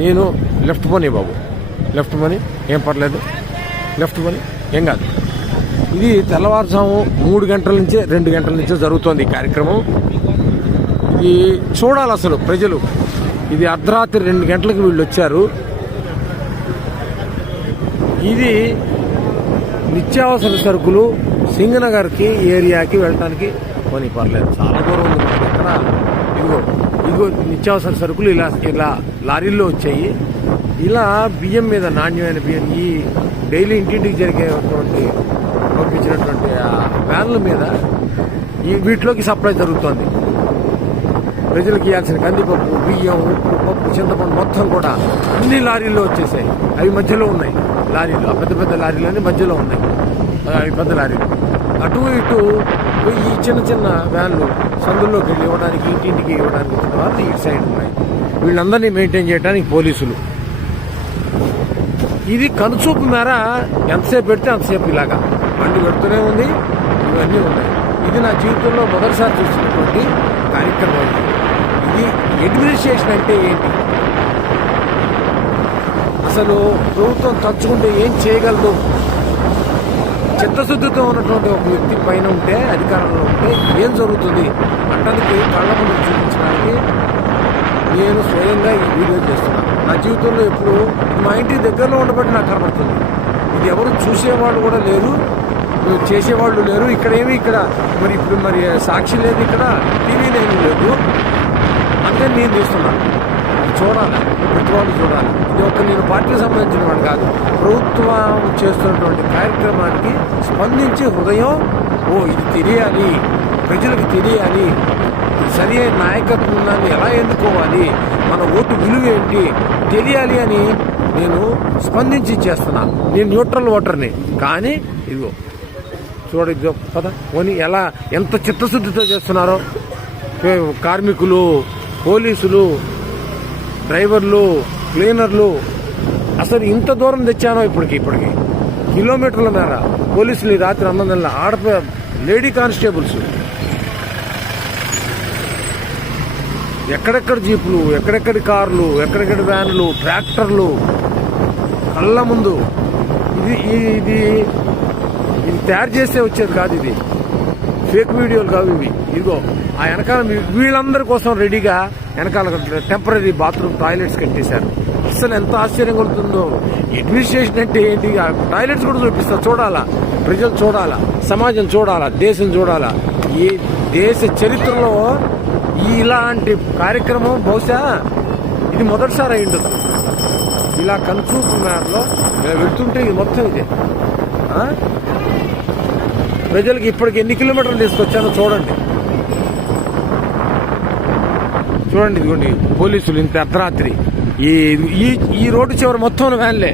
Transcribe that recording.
నేను లెఫ్ట్ పోనీ బాబు, లెఫ్ట్ పోనీ, ఏం పర్లేదు, లెఫ్ట్ పోనీ, ఏం కాదు. ఇది తెల్లవారుజాము 3 గంటల నుంచే 2 గంటల నుంచే జరుగుతోంది ఈ కార్యక్రమం. ఇది చూడాలి అసలు ప్రజలు. ఇది అర్ధరాత్రి 2 గంటలకు వీళ్ళు వచ్చారు. ఇది నిత్యావసర సరుకులు సింగనగర్కి ఏరియాకి వెళ్ళటానికి పోనీ పర్లేదు, చాలా దూరం ఉంది మన దగ్గర. ఇదిగో నిత్యావసర సరుకులు ఇలా లారీల్లో వచ్చాయి. ఇలా బియ్యం మీద, నాణ్యమైన బియ్యం, ఈ డైలీ ఇంటింటికి జరిగేటువంటి పంపించినటువంటి వ్యాన్ల మీద వీటిలోకి సప్లై జరుగుతోంది. ప్రజలకు ఇవ్వాల్సిన కందిపప్పు, బియ్యం, ఉప్పు, పప్పు, చింతపండు మొత్తం కూడా అన్ని లారీల్లో వచ్చేసాయి. అవి మధ్యలో ఉన్నాయి లారీలు, పెద్ద పెద్ద లారీలు మధ్యలో ఉన్నాయి. అవి పెద్ద లారీలు. అటు ఇటు ఈ చిన్న చిన్న వ్యాన్లు సందుల్లోకి వెళ్ళి ఇవ్వడానికి, ఇంటింటికి ఇవ్వడానికి వచ్చిన వాళ్ళు ఇటు సైడ్ ఉన్నాయి. వీళ్ళందరినీ మెయింటైన్ చేయడానికి పోలీసులు. ఇది కనుచూపు మేర ఎంతసేపు పెడితే అంతసేపు ఇలాగా బండి పెడుతూనే ఉంది. ఇవన్నీ ఉన్నాయి. ఇది నా జీవితంలో మొదటిసారి చూసినటువంటి కార్యక్రమం. ఇది అడ్మినిస్ట్రేషన్ అంటే ఏంటి, అసలు ప్రభుత్వం తలుచుకుంటే ఏం చేయగలదు? చిత్తశుద్ధితో ఉన్నటువంటి ఒక వ్యక్తి పైన ఉంటే, అధికారంలో ఉంటే ఏం జరుగుతుంది అంటానికి కళ్ళ ముందు చూపించడానికి నేను స్వయంగా ఈ వీడియో చేస్తున్నాను. నా జీవితంలో ఎప్పుడు మా ఇంటి దగ్గరలో ఉండబట్టి నాకు కనబడుతుంది. ఇది ఎవరు చూసేవాళ్ళు కూడా లేరు, చేసేవాళ్ళు లేరు. ఇక్కడ మరి ఇప్పుడు సాక్షి లేదు, ఇక్కడ టీవీ లేదు. అంటే నేను చూస్తున్నాను. చూడాలి, ప్రతి వాళ్ళు చూడాలి. ఇది నేను పార్టీకి సంబంధించిన వాడు కాదు. ప్రభుత్వం చేస్తున్నటువంటి కార్యక్రమానికి స్పందించి హృదయం, ఇది తెలియాలి, ప్రజలకు తెలియాలి, సరి అయిన నాయకత్వాన్ని ఎలా ఎన్నుకోవాలి, మన ఓటు విలువ ఏంటి తెలియాలి అని నేను స్పందించి చేస్తున్నాను. నేను న్యూట్రల్ ఓటర్ని. కానీ ఇదిగో చూడ పద పోనీ ఎంత చిత్తశుద్ధితో చేస్తున్నారో కార్మికులు, పోలీసులు, డ్రైవర్లు, క్లీనర్లు. అసలు ఇంత దూరం తెచ్చానో ఇప్పటికి కిలోమీటర్ల మేర పోలీసులు ఈ రాత్రి 9 గంటల లేడీ కానిస్టేబుల్స్, ఎక్కడెక్కడ జీపులు, ఎక్కడెక్కడి కార్లు, ఎక్కడెక్కడి వ్యాన్లు, ట్రాక్టర్లు కళ్ళ ముందు. ఇది తయారు చేస్తే వచ్చేది కాదు. ఇది ఫేక్ వీడియోలు కావు ఇవి. ఇదిగో ఆ వెనకాల వీళ్ళందరి కోసం రెడీగా వెనకాల టెంపరీ బాత్రూమ్ టాయిలెట్స్ కట్టేశారు. అసలు ఎంత ఆశ్చర్యం కలుగుతుందో. అడ్మినిస్ట్రేషన్ అంటే ఏంటి? టాయిలెట్స్ కూడా చూపిస్తా. చూడాలా, ప్రజలు చూడాలా, సమాజం చూడాలా, దేశం చూడాలా. ఈ దేశ చరిత్రలో ఇలాంటి కార్యక్రమం బహుశా ఇది మొదటిసారి అయి ఉండదు. ఇలా కనుచూపు మేరలో వెళ్తుంటే ఇది మొత్తం ఇదే. ప్రజలకు ఇప్పటికి ఎన్ని కిలోమీటర్లు తీసుకొచ్చానో చూడండి. ఇదిగోండి పోలీసులు ఇంత అర్ధరాత్రి ఈ రోడ్డు చివరి మొత్తం వ్యాన్లే.